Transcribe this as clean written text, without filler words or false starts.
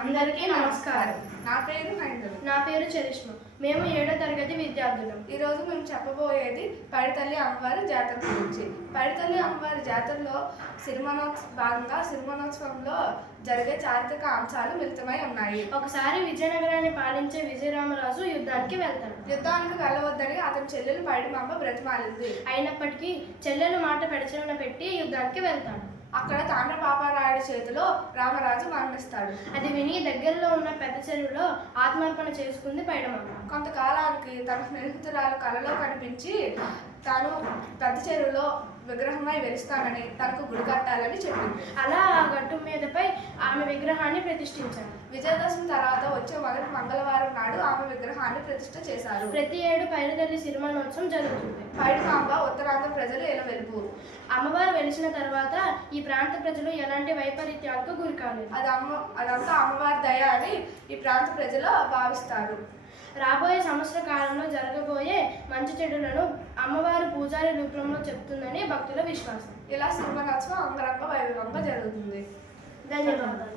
అందరికీ నమస్కారం. నా పేరు నందన. నా పేరు చరిష్మ. మేము 7వ తరగతి విద్యార్థులం. ఈరోజు మేము చెప్పబోయేది పైడితల్లి అమ్మవారి జాతర గురించి. పైడితల్లి అమ్మవారి జాతరలో భాగంగా సిరిమనోత్సవంలో జరిగే చారిత్రక అంశాలు మిళితమై ఉన్నాయి. ఒకసారి విజయనగరాన్ని పాలించే విజయరామరాజు యుద్ధానికి వెళ్తాడు. యుద్ధానికి వెళ్ళవద్దని అతని చెల్లెలు పైడిమాంబ బ్రతిమాలింది. అయినప్పటికీ చెల్లెలు మాట పెడచెవిన పెట్టి యుద్ధానికి వెళ్తాడు. అక్కడ తాండ్రపాపారాయుడి చేతిలో రామరాజు మరణిస్తాడు. అది విని దగ్గరలో ఉన్న పెద్ద చెరువులో ఆత్మార్పణ చేసుకుంది పైడిమాంబ. కొంతకాలానికి తన స్నేహితురాలు కలలో కనిపించి తాను పెద్ద చెరువులో విగ్రహమై వెలుస్తానని తనకు గుడి కట్టాలని చెప్పింది. అలా ఆ గట్టు మీదపై ఆమె విగ్రహాన్ని ప్రతిష్ఠించారు. విజయదశమి తర్వాత వచ్చే మొదటి మంగళవారం నాడు ఆమె విగ్రహాన్ని ప్రతిష్ఠ చేశారు. ప్రతి ఏడు పైడితల్లి సిరిమనోత్సవం జరుగుతుంది. పైడిమాంబ ఉత్తరాంధ్ర ప్రజలు ఎలవెలుపు. అమ్మవారు వెలిసిన తర్వాత ఈ ప్రాంత ప్రజలు ఎలాంటి వైపరీత్యాలకు గురి కాలేదు. అదంతా అమ్మవారి దయ అని ఈ ప్రాంత ప్రజలు భావిస్తారు. రాబోయే సంవత్సర కాలంలో జరగబోయే మంచి చెడులను అమ్మవారు పూజారి రూపంలో చెప్తుందని భక్తుల విశ్వాసం. ఇలా సిరిమనోత్సవం అంగరంగ వైభవంగా జరుగుతుంది. ధన్యవాదాలు.